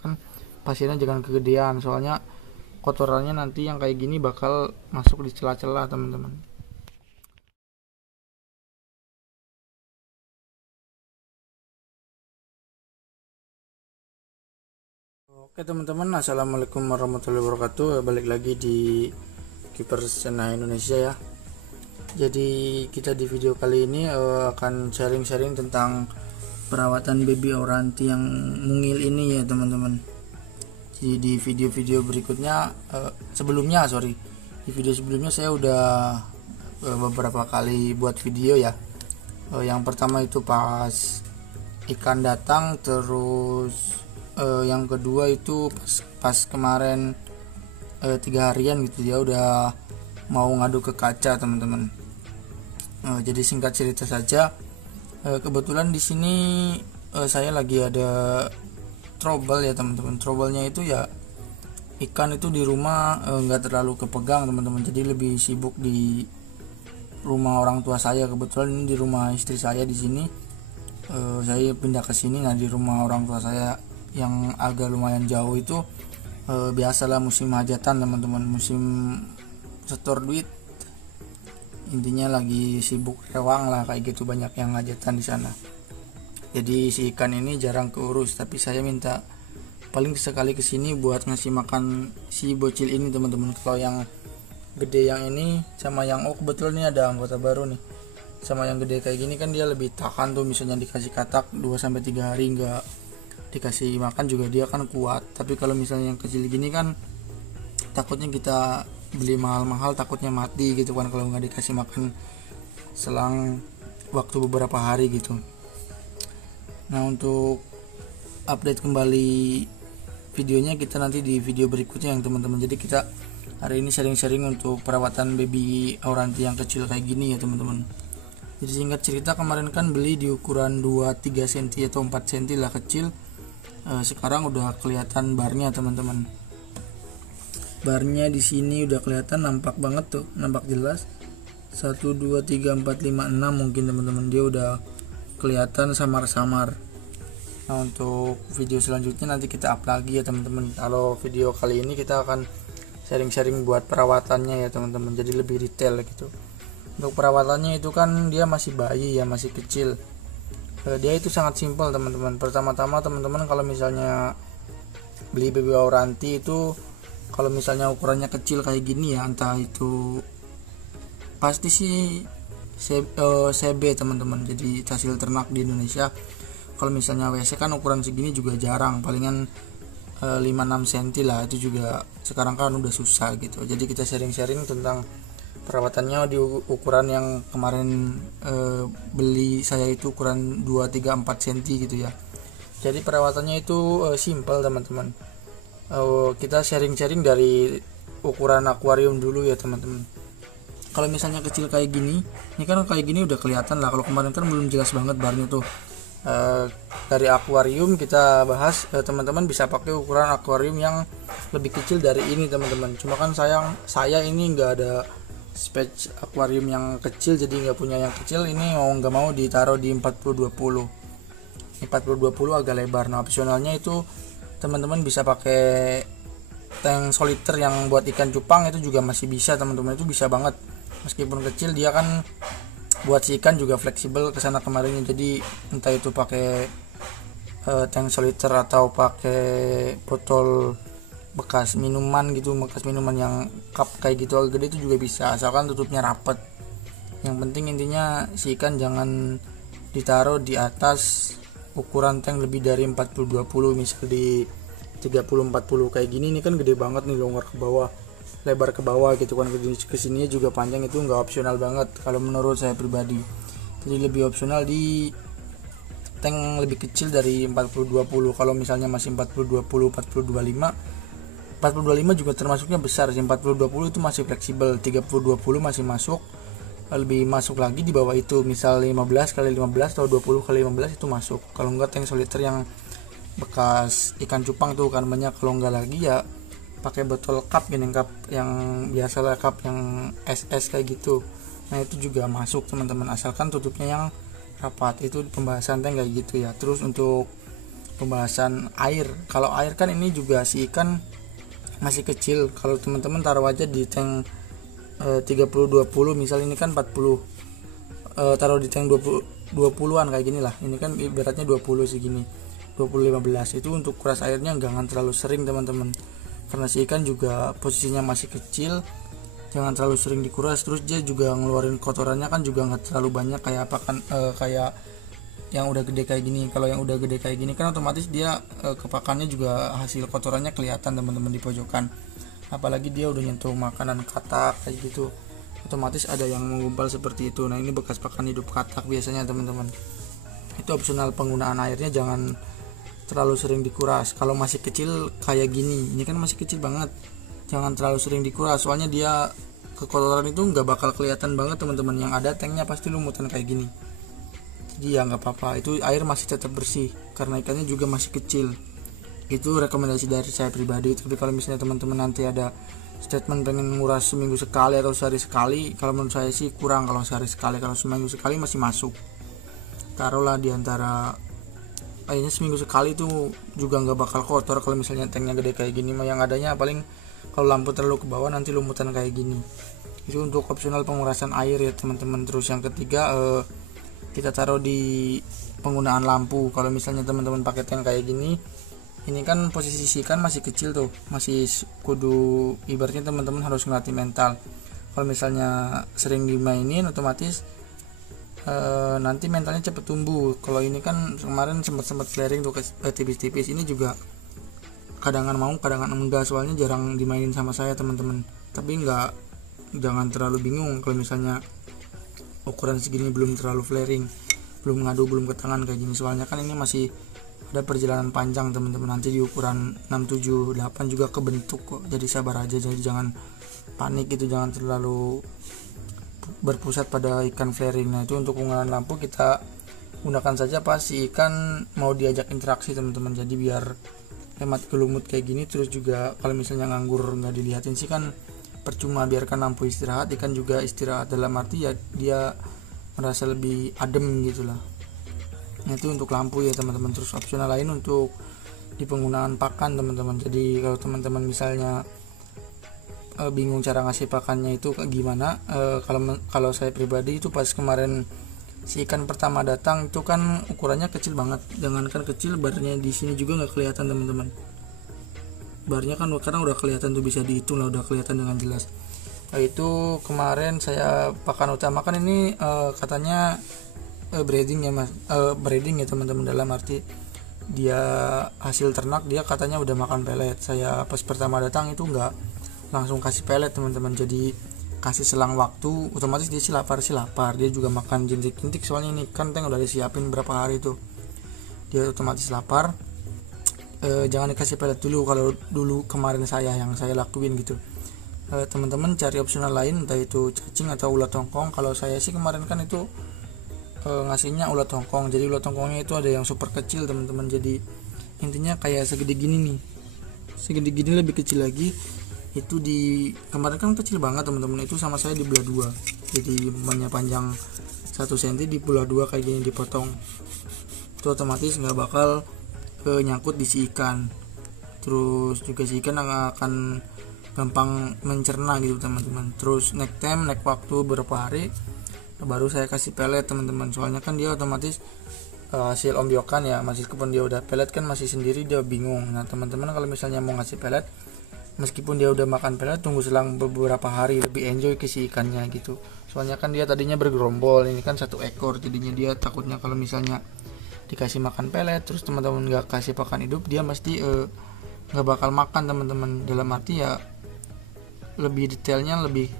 usahakan pasirnya jangan kegedean, soalnya kotorannya nanti yang kayak gini bakal masuk di celah-celah teman-teman. Oke teman-teman, assalamualaikum warahmatullahi wabarakatuh. Balik lagi di Keepers Channel Indonesia ya. Jadi kita di video kali ini akan sharing-sharing tentang perawatan baby auranti yang mungil ini ya teman-teman. Jadi di video-video berikutnya, di video sebelumnya saya udah beberapa kali buat video ya. Yang pertama itu pas ikan datang, terus yang kedua itu pas kemarin 3 harian gitu ya, udah mau ngadu ke kaca teman-teman. Jadi singkat cerita saja, kebetulan di sini saya lagi ada trouble ya teman-teman. Trouble-nya itu ya ikan itu di rumah nggak terlalu kepegang teman-teman, jadi lebih sibuk di rumah orang tua saya. Kebetulan ini di rumah istri saya di sini, saya pindah ke sini. Nah di rumah orang tua saya yang agak lumayan jauh itu biasalah musim hajatan teman-teman, musim setor duit, intinya lagi sibuk rewang lah kayak gitu, banyak yang hajatan di sana. Jadi si ikan ini jarang keurus, tapi saya minta paling sekali kesini buat ngasih makan si bocil ini teman-teman. Kalau yang gede yang ini sama yang kebetulan ini ada anggota baru nih, sama yang gede kayak gini kan dia lebih tahan tuh, misalnya dikasih katak 2-3 hari nggak dikasih makan juga dia kan kuat. Tapi kalau misalnya yang kecil gini kan takutnya kita beli mahal-mahal, takutnya mati gitu kan kalau nggak dikasih makan selang waktu beberapa hari gitu. Nah untuk update kembali videonya kita nanti di video berikutnya yang teman-teman. Jadi kita hari ini sharing-sharing untuk perawatan baby auranti yang kecil kayak gini ya teman-teman. Jadi singkat cerita, kemarin kan beli di ukuran 2-3 cm atau 4 cm lah, kecil. Sekarang udah kelihatan barnya teman-teman. Barnya di sini udah kelihatan, nampak banget tuh, nampak jelas. 1 2 3 4 5 6 mungkin teman-teman, dia udah kelihatan samar-samar. Nah untuk video selanjutnya nanti kita up lagi ya teman-teman. Kalau video kali ini kita akan sharing-sharing buat perawatannya ya teman-teman, jadi lebih detail gitu. Untuk perawatannya itu kan dia masih bayi ya, masih kecil. Dia itu sangat simpel teman-teman. Pertama-tama teman-teman kalau misalnya beli baby auranti itu, kalau misalnya ukurannya kecil kayak gini ya, entah itu pasti sih CB teman-teman, jadi hasil ternak di Indonesia. Kalau misalnya WC kan ukuran segini juga jarang, palingan 5-6 cm lah, itu juga sekarang kan udah susah gitu. Jadi kita sharing-sharing tentang perawatannya di ukuran yang kemarin beli saya itu ukuran 2-3-4 cm gitu ya. Jadi perawatannya itu simple teman-teman. Kita sharing-sharing dari ukuran akuarium dulu ya teman-teman. Kalau misalnya kecil kayak gini, ini kan kayak gini udah kelihatan lah. Kalau kemarin kan belum jelas banget barnya tuh. Dari akuarium kita bahas, teman-teman bisa pakai ukuran akuarium yang lebih kecil dari ini teman-teman. Cuma kan saya ini nggak ada space akuarium yang kecil, jadi nggak punya yang kecil. Ini mau nggak mau ditaruh di 40-20. 40-20 agak lebar. Nah opsionalnya itu teman-teman bisa pakai tank soliter yang buat ikan cupang, itu juga masih bisa teman-teman, itu bisa banget. Meskipun kecil dia kan buat si ikan juga fleksibel kesana kemarinnya. Jadi entah itu pakai tank soliter atau pakai botol bekas minuman gitu, bekas minuman yang cup kayak gitu agak gede, itu juga bisa, asalkan tutupnya rapet. Yang penting intinya si ikan jangan ditaruh di atas ukuran tank lebih dari 40-20. misal di 30-40 kayak gini, ini kan gede banget nih, longgar ke bawah, lebar ke bawah gitu kan, kesininya juga panjang, itu nggak opsional banget kalau menurut saya pribadi. Jadi lebih opsional di tank lebih kecil dari 40-20. Kalau misalnya masih 40-20, 40-25 juga termasuknya besar sih. 40-20 itu masih fleksibel, 30-20 masih masuk, lebih masuk lagi di bawah itu, misal 15x15 atau 20x15 itu masuk. Kalau enggak tank soliter yang bekas ikan cupang tuh kan banyak. Kalau enggak lagi ya pakai botol cup gini, cup yang biasa lah, cup yang SS kayak gitu. Nah itu juga masuk teman-teman, asalkan tutupnya yang rapat. Itu pembahasan tank kayak gitu ya. Terus untuk pembahasan air. Kalau air kan ini juga si ikan masih kecil. Kalau teman-teman taruh aja di tank 30-20, misal ini kan 40, taruh di tank 20-an kayak gini lah. Ini kan ibaratnya 20 segini, 20-15. Itu untuk kuras airnya jangan terlalu sering teman-teman, karena si ikan juga posisinya masih kecil. Jangan terlalu sering dikuras, terus dia juga ngeluarin kotorannya kan juga nggak terlalu banyak kayak apa kan, kayak yang udah gede kayak gini. Kalau yang udah gede kayak gini kan otomatis dia kepakannya juga hasil kotorannya kelihatan teman-teman di pojokan. Apalagi dia udah nyentuh makanan katak kayak gitu, otomatis ada yang menggumpal seperti itu. Nah ini bekas pakan hidup katak biasanya teman-teman. Itu opsional penggunaan airnya, jangan terlalu sering dikuras. Kalau masih kecil kayak gini, ini kan masih kecil banget, jangan terlalu sering dikuras, soalnya dia kekotoran itu nggak bakal kelihatan banget teman-teman. Yang ada tanknya pasti lumutan kayak gini. Jadi ya nggak apa-apa, itu air masih tetap bersih karena ikannya juga masih kecil. Itu rekomendasi dari saya pribadi. Tapi kalau misalnya teman-teman nanti ada statement pengen nguras seminggu sekali atau sehari sekali, kalau menurut saya sih kurang kalau sehari sekali. Kalau seminggu sekali masih masuk, taruhlah di antara kayaknya seminggu sekali itu juga nggak bakal kotor. Kalau misalnya tanknya gede kayak gini mah, yang adanya paling kalau lampu terlalu ke bawah nanti lumutan kayak gini. Itu untuk opsional pengurasan air ya teman-teman. Terus yang ketiga, kita taruh di penggunaan lampu. Kalau misalnya teman-teman pakai tank kayak gini, ini kan posisi ikan masih kecil tuh, masih kudu ibaratnya teman-teman harus ngelatih mental. Kalau misalnya sering dimainin otomatis nanti mentalnya cepet tumbuh. Kalau ini kan kemarin sempat flaring tuh tipis-tipis. Ini juga kadangan mau kadangan enggak, soalnya jarang dimainin sama saya teman-teman. Tapi jangan terlalu bingung kalau misalnya ukuran segini belum terlalu flaring, belum ngadu, belum ke tangan kayak gini. Soalnya kan ini masih ada perjalanan panjang teman-teman. Nanti di ukuran 6, 7, 8 juga kebentuk kok. Jadi sabar aja, jadi jangan panik gitu, jangan terlalu berpusat pada ikan flaring. Nah itu untuk penggunaan lampu kita gunakan saja pas si ikan mau diajak interaksi teman-teman. Jadi biar hemat gelumut kayak gini. Terus juga kalau misalnya nganggur nggak dilihatin sih kan percuma. Biarkan lampu istirahat, ikan juga istirahat, dalam arti ya dia merasa lebih adem gitulah. Nah itu untuk lampu ya teman-teman. Terus opsional lain untuk di penggunaan pakan teman-teman. Jadi kalau teman-teman misalnya bingung cara ngasih pakannya itu gimana, kalau saya pribadi itu pas kemarin si ikan pertama datang itu kan ukurannya kecil banget. Jangankan kecil, barnya di sini juga nggak kelihatan teman-teman. Barnya kan karena udah kelihatan tuh, bisa dihitung lah, udah kelihatan dengan jelas. Nah, itu kemarin saya pakan utamakan ini katanya breeding ya mas, breeding ya teman-teman, dalam arti dia hasil ternak, dia katanya udah makan pelet. Saya pas pertama datang itu nggak langsung kasih pelet teman-teman, jadi kasih selang waktu. Otomatis dia sih lapar, dia juga makan jentik-jentik, soalnya ini kan tank udah disiapin berapa hari tuh, dia otomatis lapar. Jangan dikasih pelet dulu kalau dulu kemarin yang saya lakuin gitu. Teman-teman cari opsional lain, entah itu cacing atau ulat hongkong. Kalau saya sih kemarin kan itu ngasihnya ulat hongkong. Jadi ulat hongkongnya itu ada yang super kecil teman-teman, jadi intinya kayak segede gini nih, segede gini, lebih kecil lagi. Itu di kemarin kan kecil banget teman-teman, itu sama saya dibelah dua, jadi panjang 1 cm dibelah dua kayak gini, dipotong. Itu otomatis nggak bakal nyangkut di si ikan. Terus juga si ikan akan gampang mencerna gitu teman-teman. Terus next waktu beberapa hari baru saya kasih pelet teman-teman, soalnya kan dia otomatis hasil ombyokan ya, meskipun dia udah pelet kan masih sendiri, dia bingung. Nah teman-teman kalau misalnya mau ngasih pelet, meskipun dia udah makan pelet, tunggu selang beberapa hari, lebih enjoy ke si ikannya gitu. Soalnya kan dia tadinya bergerombol, ini kan 1 ekor, jadinya dia takutnya kalau misalnya dikasih makan pelet terus teman-teman nggak kasih pakan hidup, dia mesti nggak bakal makan teman-teman. Dalam arti ya lebih detailnya, lebih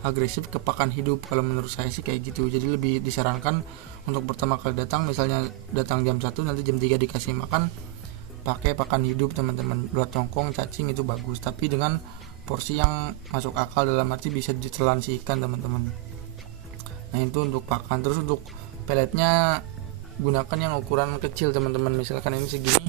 agresif ke pakan hidup kalau menurut saya sih kayak gitu. Jadi lebih disarankan untuk pertama kali datang, misalnya datang jam 1, nanti jam 3 dikasih makan pakai pakan hidup teman-teman. Ulat hongkong, cacing itu bagus, tapi dengan porsi yang masuk akal, dalam arti bisa ditelan si ikan teman-teman. Nah itu untuk pakan. Terus untuk peletnya gunakan yang ukuran kecil teman-teman, misalkan ini segini,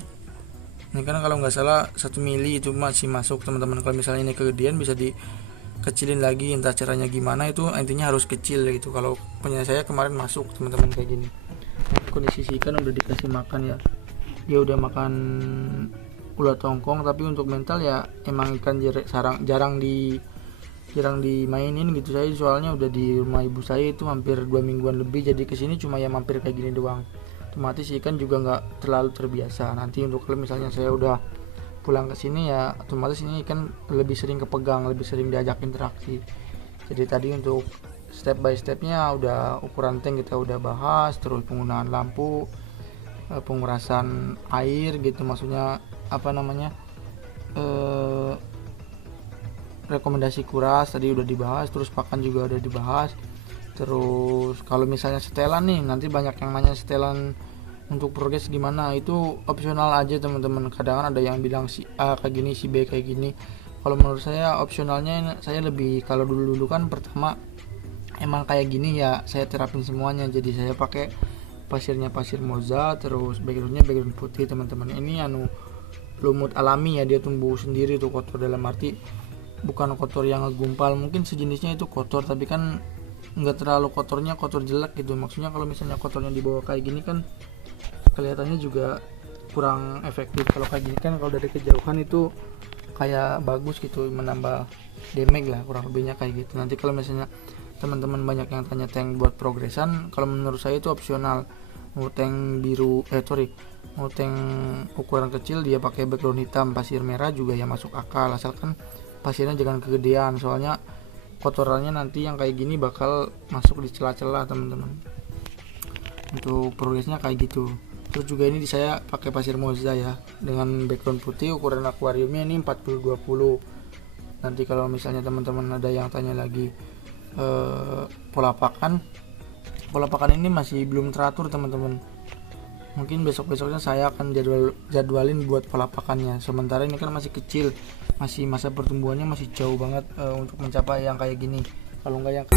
ini kan kalau nggak salah 1 mili itu masih masuk teman-teman. Kalau misalnya ini kegedean bisa dikecilin lagi, entah caranya gimana, itu intinya harus kecil gitu. Kalau punya saya kemarin masuk teman-teman kayak gini. Nah, kondisi si ikan udah dikasih makan ya, dia udah makan ulat tongkong. Tapi untuk mental ya emang ikan jarang dimainin gitu. Saya soalnya udah di rumah ibu saya itu hampir 2 mingguan lebih, jadi kesini cuma ya mampir kayak gini doang. Otomatis ikan juga nggak terlalu terbiasa. Nanti untuk kalau misalnya saya udah pulang ke sini ya otomatis ini ikan lebih sering kepegang, lebih sering diajak interaksi. Jadi tadi untuk step by stepnya udah ukuran tank kita udah bahas, terus penggunaan lampu, pengurasan air gitu, maksudnya apa namanya, rekomendasi kuras tadi udah dibahas, terus pakan juga udah dibahas. Terus kalau misalnya setelan nih, nanti banyak yang nanya setelan untuk progres gimana, itu opsional aja teman-teman. Kadang ada yang bilang si A kayak gini, si B kayak gini. Kalau menurut saya opsionalnya saya lebih, kalau dulu kan pertama emang kayak gini ya saya terapin semuanya. Jadi saya pakai pasirnya pasir moza, terus backgroundnya background putih teman-teman. Ini lumut alami ya, dia tumbuh sendiri tuh kotor, dalam arti bukan kotor yang ngegumpal, mungkin sejenisnya itu kotor tapi kan nggak terlalu kotornya kotor jelek gitu. Maksudnya kalau misalnya kotornya dibawa kayak gini kan kelihatannya juga kurang efektif. Kalau kayak gini kan kalau dari kejauhan itu kayak bagus gitu, menambah damage lah kurang lebihnya kayak gitu. Nanti kalau misalnya teman-teman banyak yang tanya tank buat progresan, kalau menurut saya itu opsional. Mau tank mau tank ukuran kecil dia pakai background hitam pasir merah juga ya masuk akal, asalkan pasirnya jangan kegedean, soalnya kotorannya nanti yang kayak gini bakal masuk di celah-celah teman-teman. Untuk progresnya kayak gitu. Terus juga ini saya pakai pasir moza ya, dengan background putih, ukuran akuariumnya ini 40-20. Nanti kalau misalnya teman-teman ada yang tanya lagi pola pakan ini masih belum teratur teman-teman. Mungkin besok-besoknya saya akan jadwalin buat pola pakannya. Sementara ini kan masih kecil, masih masa pertumbuhannya masih jauh banget untuk mencapai yang kayak gini. Kalau enggak yang